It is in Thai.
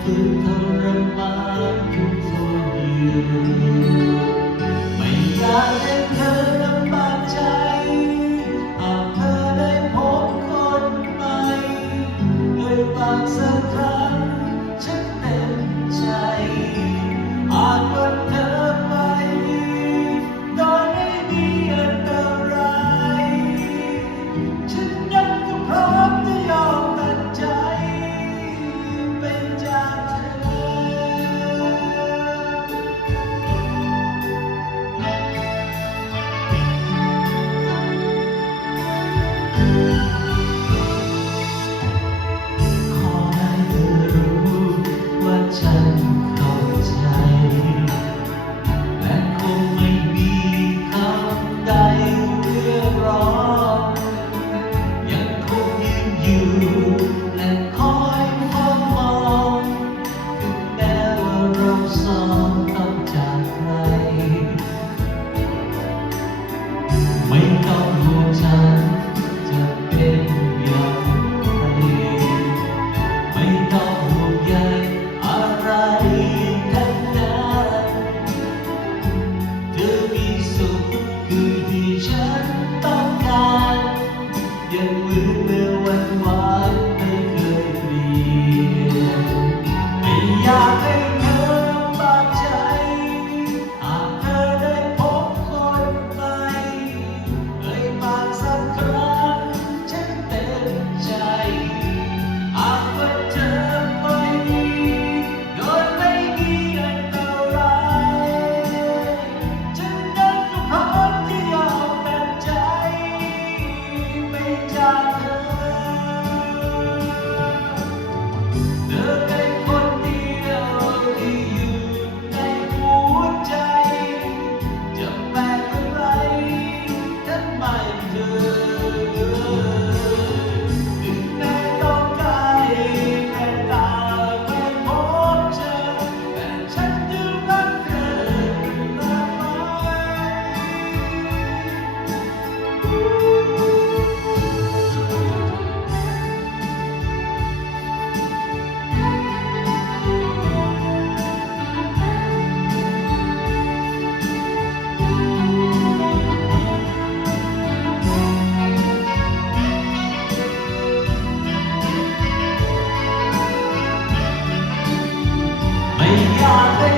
ฝืนทรมานทุกทนอยู่ไม่อยากให้เธอลำบากใจหากเธอได้พบคนใหม่ด้วยปากสักครั้งฉันเต็มใจอาจวันเธอไปโดยไม่มีอันตรายฉันยังก็พร้อมจะยอมตัดใจเป็นจากเธอขอให้เธอรู้ว่าฉันเข้าใจและคงไม่มีคำใดเรียกร้องยังคงยืนอยู่และคอยเฝ้ามองถึงแม้ว่าเราสองต้องจากไกลไม่ต้องห่วงฉันจะเป็นอย่างไรไม่ต้องห่วงใยอะไรทั้งนั้นเธอมีสุขคือที่ฉันต้องการยังเหมือนเมื่อวันวานไม่เคยเปลี่ยนไม่อยากให้เธอลำบากใจหากเธอได้พบคนใหม่เอ่ยปากสักครั้งฉันเต็มใจหากว่าเธอไม่โดยไม่มีอันตรายฉันนั้นก็พร้อมที่ยอมตัดใจไปจากเธอเธอเป็นคนเดียวที่อยู่ในหัวใจจะแปลกอะไรถ้าไม่เจอถึงแม้ต้องไกลแค่ตาไม่พบเจอแต่ฉันจะรักเธอตลอดไป ไม่อยากให้